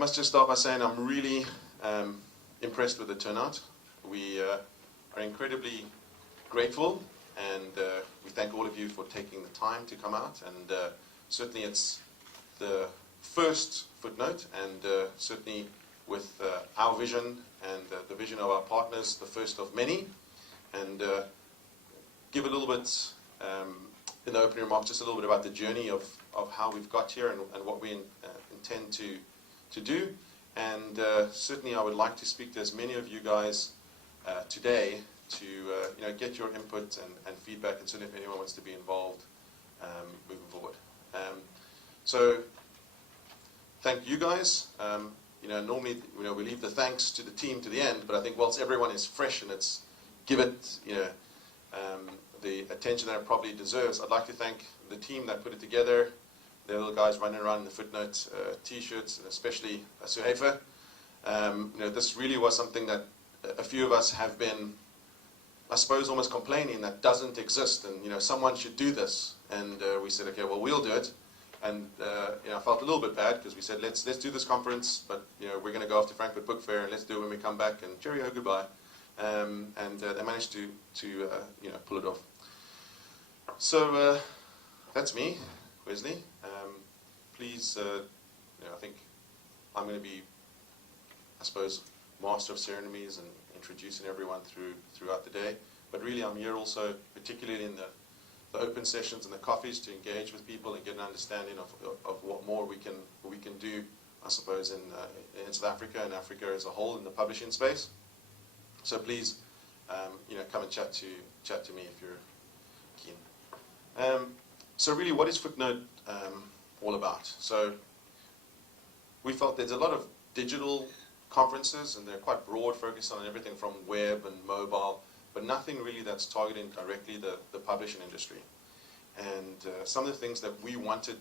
must just start by saying I'm really impressed with the turnout. We are incredibly grateful, and we thank all of you for taking the time to come out. And certainly it's the first Footnote, and certainly with our vision and the vision of our partners, the first of many. And give a little bit, in the opening remarks, just a little bit about the journey of how we've got here and what we intend to do. And certainly I would like to speak to as many of you guys today to get your input and feedback, and certainly if anyone wants to be involved moving forward. So thank you guys. Normally we leave the thanks to the team to the end, but I think whilst everyone is fresh and it's give it the attention that it probably deserves, I'd like to thank the team that put it together. The little guys running around in the Footnote t-shirts, and especially Suhaifa. This really was something that a few of us have been, I suppose, almost complaining that doesn't exist, and someone should do this. And we said, okay, well, we'll do it. And I felt a little bit bad because we said, let's do this conference, but we're going to go off to Frankfurt Book Fair, and let's do it when we come back. And cheerio, goodbye. And they managed to pull it off. So that's me, Wesley. Please, I think I'm going to be, I suppose, master of ceremonies and introducing everyone throughout the day. But really, I'm here also, particularly in the open sessions and the coffees, to engage with people and get an understanding of what more we can do, I suppose, in South Africa and Africa as a whole in the publishing space. So please, come and chat to me if you're keen. So really, what is Footnote all about? So we felt there's a lot of digital conferences, and they're quite broad, focused on everything from web and mobile, but nothing really that's targeting directly the publishing industry. And some of the things that we wanted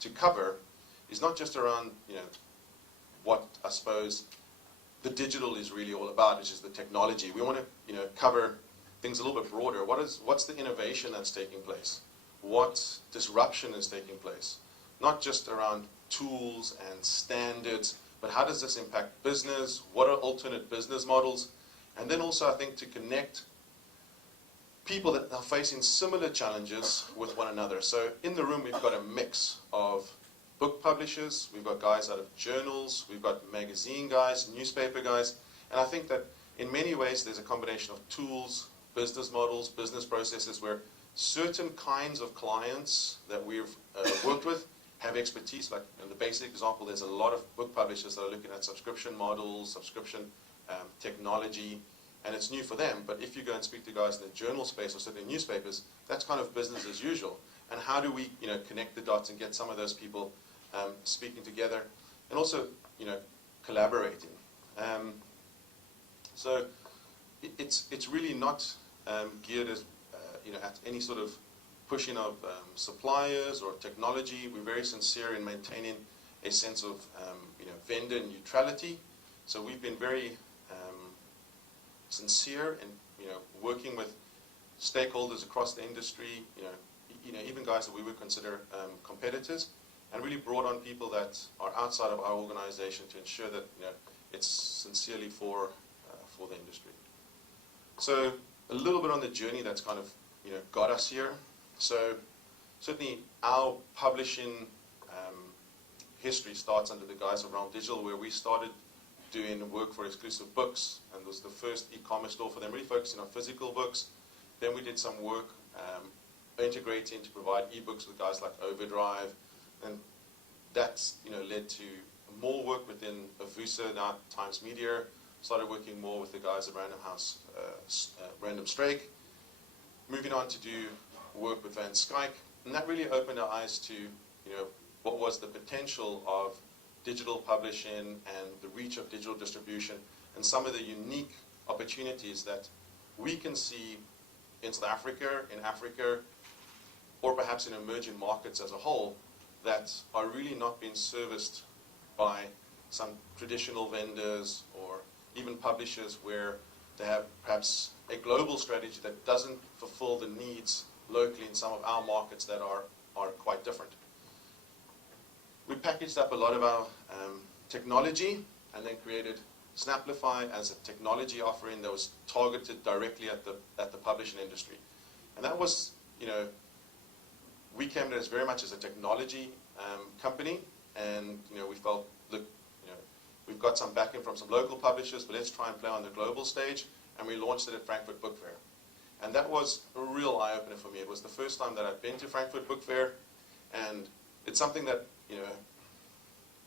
to cover is not just around what I suppose the digital is really all about, which is the technology. We want to cover things a little bit broader. What's the innovation that's taking place? What disruption is taking place? Not just around tools and standards, but how does this impact business? What are alternate business models? And then also, I think, to connect people that are facing similar challenges with one another. So in the room, we've got a mix of book publishers, we've got guys out of journals, we've got magazine guys, newspaper guys, and I think that in many ways there's a combination of tools, business models, business processes where certain kinds of clients that we've worked with have expertise. Like in the basic example, there's a lot of book publishers that are looking at subscription models, subscription technology, and it's new for them. But if you go and speak to guys in the journal space or certainly newspapers, that's kind of business as usual. And how do we connect the dots and get some of those people speaking together and also collaborating? So it's really not geared as at any sort of pushing of suppliers or technology. We're very sincere in maintaining a sense of vendor neutrality. So we've been very sincere in working with stakeholders across the industry, even guys that we would consider competitors, and really brought on people that are outside of our organization to ensure that it's sincerely for the industry. So a little bit on the journey that's kind of got us here. So certainly our publishing history starts under the guise of Realm Digital, where we started doing work for Exclusive Books, and was the first e-commerce store for them, really focusing on physical books. Then we did some work integrating to provide e-books with guys like Overdrive, and that's led to more work within Avusa, now Times Media. Started working more with the guys at Random House, Random Strake. Moving on to do work with Van Skyke, and that really opened our eyes to what was the potential of digital publishing and the reach of digital distribution, and some of the unique opportunities that we can see in South Africa, in Africa, or perhaps in emerging markets as a whole, that are really not being serviced by some traditional vendors or even publishers, where they have perhaps a global strategy that doesn't fulfill the needs locally in some of our markets that are quite different. We packaged up a lot of our technology, and then created Snaplify as a technology offering that was targeted directly at the publishing industry. And that was, we came at it as very much as a technology company, and we felt, look, we've got some backing from some local publishers, but let's try and play on the global stage, and we launched it at Frankfurt Book Fair. And that was a real eye-opener for me. It was the first time that I'd been to Frankfurt Book Fair, and it's something that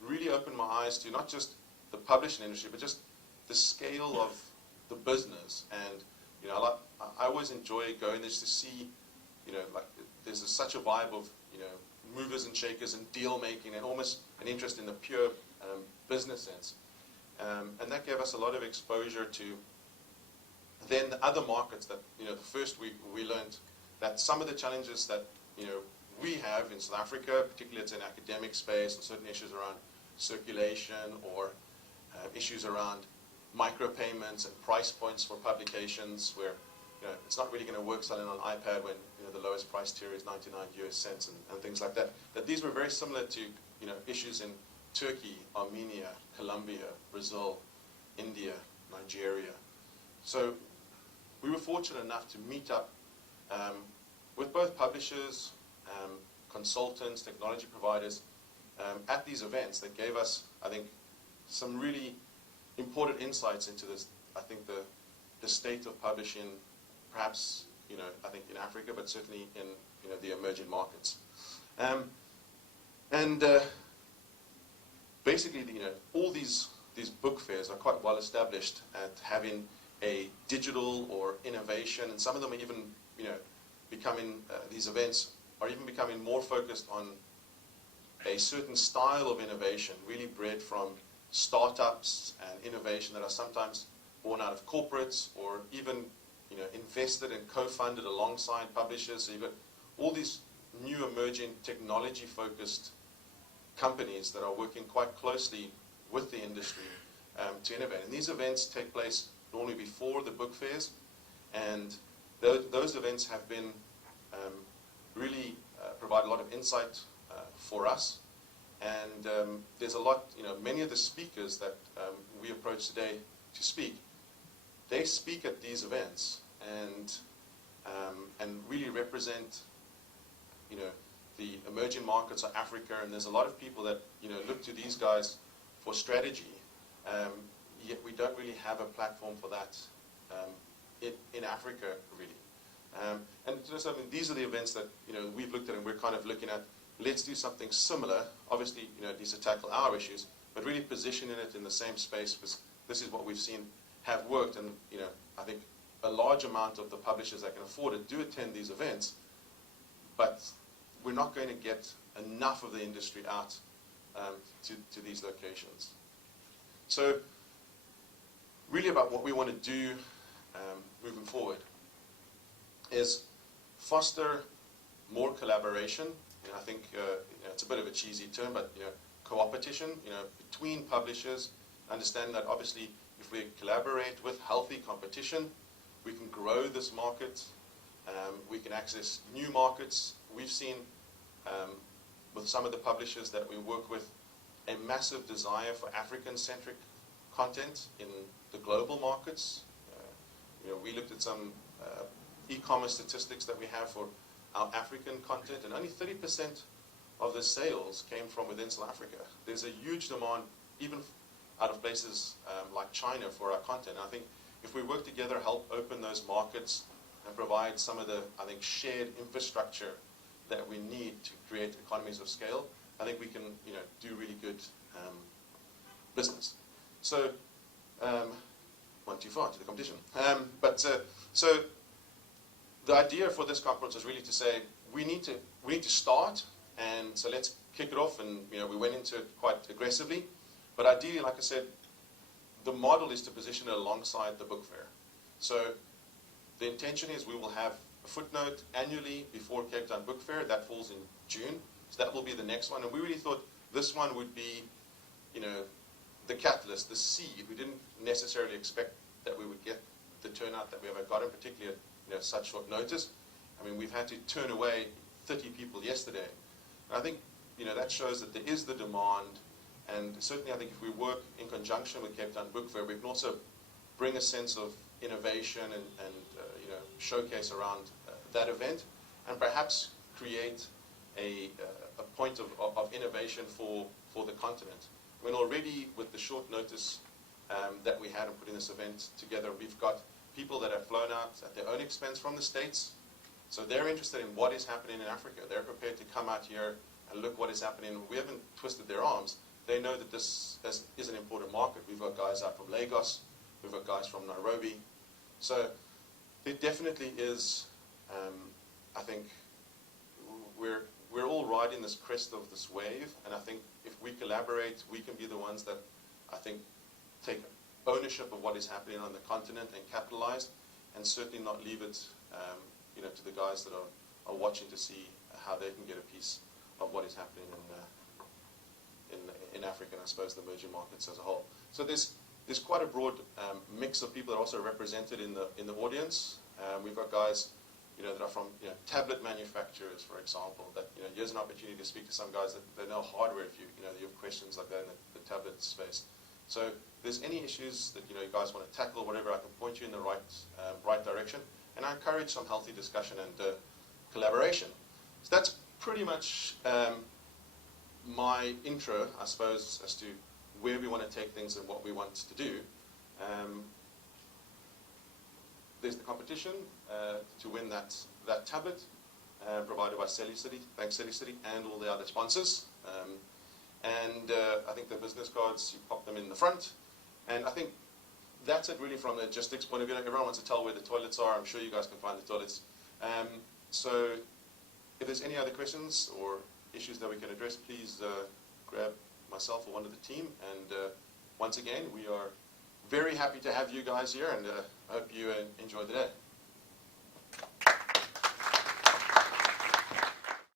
really opened my eyes to not just the publishing industry, but just the scale of the business. And I always enjoy going there just to see, like there's such a vibe of movers and shakers and deal making, and almost an interest in the pure business sense. And that gave us a lot of exposure to then the other markets that the first we learned that some of the challenges that we have in South Africa, particularly it's in academic space, and certain issues around circulation or issues around micropayments and price points for publications, where it's not really going to work selling on iPad when the lowest price tier is 99 US cents and things like that. That these were very similar to issues in Turkey, Armenia, Colombia, Brazil, India, Nigeria. So we were fortunate enough to meet up with both publishers, consultants, technology providers at these events that gave us, I think, some really important insights into this. I think the state of publishing, perhaps I think in Africa, but certainly in the emerging markets. Basically, all these book fairs are quite well established at having a digital or innovation, and some of them are even becoming these events are even becoming more focused on a certain style of innovation, really bred from startups and innovation that are sometimes born out of corporates or even invested and co-funded alongside publishers. So you've got all these new emerging technology-focused companies that are working quite closely with the industry to innovate. And these events take place normally before the book fairs, and those events have been really provide a lot of insight for us. And there's a lot, many of the speakers that we approach today to speak, they speak at these events and really represent, the emerging markets of Africa. And there's a lot of people that, look to these guys for strategy, yet we don't really have a platform for that in Africa, really. And so, these are the events that, we've looked at, and we're kind of looking at, let's do something similar. Obviously, these are tackle our issues, but really positioning it in the same space, because this is what we've seen have worked. And, I think a large amount of the publishers that can afford it do attend these events, but we're not going to get enough of the industry out to these locations. So really about what we want to do moving forward is foster more collaboration. I think it's a bit of a cheesy term, but co-opetition, between publishers. Understand that obviously if we collaborate with healthy competition, we can grow this market. We can access new markets. We've seen with some of the publishers that we work with a massive desire for African-centric content in the global markets. We looked at some e-commerce statistics that we have for our African content, and only 30% of the sales came from within South Africa. There's a huge demand, even out of places like China, for our content. And I think if we work together, help open those markets and provide some of the, I think, shared infrastructure that we need to create economies of scale, I think we can, do really good business. So, went too far to the competition. So the idea for this conference is really to say we need to start, and so let's kick it off. And we went into it quite aggressively, but ideally, like I said, the model is to position it alongside the book fair. So the intention is we will have a footnote annually before Cape Town Book Fair. That falls in June, so that will be the next one. And we really thought this one would be, the catalyst, the seed. We didn't necessarily expect that we would get the turnout that we ever got, in particular at such short notice. I mean, we've had to turn away 30 people yesterday. And I think that shows that there is the demand, And certainly I think if we work in conjunction with Cape Town Book Fair, we can also bring a sense of innovation and showcase around that event, and perhaps create a point of innovation for the continent. When already with the short notice that we had in putting this event together, we've got people that have flown out at their own expense from the States. So they're interested in what is happening in Africa. They're prepared to come out here and look what is happening. We haven't twisted their arms. They know that this is an important market. We've got guys out from Lagos. We've got guys from Nairobi. So there definitely is, I think, we're all riding this crest of this wave, and I think if we collaborate, we can be the ones that, I think, take ownership of what is happening on the continent and capitalize, and certainly not leave it to the guys that are watching to see how they can get a piece of what is happening in Africa, and I suppose the emerging markets as a whole. So there's quite a broad mix of people that are also represented in the audience. We've got guys that are from tablet manufacturers, for example, that here's an opportunity to speak to some guys that know hardware if you have questions like that in the tablet space. So if there's any issues that you guys want to tackle, whatever, I can point you in the right direction, and I encourage some healthy discussion and collaboration. So that's pretty much my intro, I suppose, as to where we want to take things and what we want to do. There's the competition to win that tablet provided by City. Thanks City and all the other sponsors. I think the business cards, you pop them in the front. And I think that's it really from a logistics point of view. Everyone wants to tell where the toilets are. I'm sure you guys can find the toilets. So if there's any other questions or issues that we can address, please grab myself or one of the team. And once again, we are very happy to have you guys here, and I hope you enjoy the day.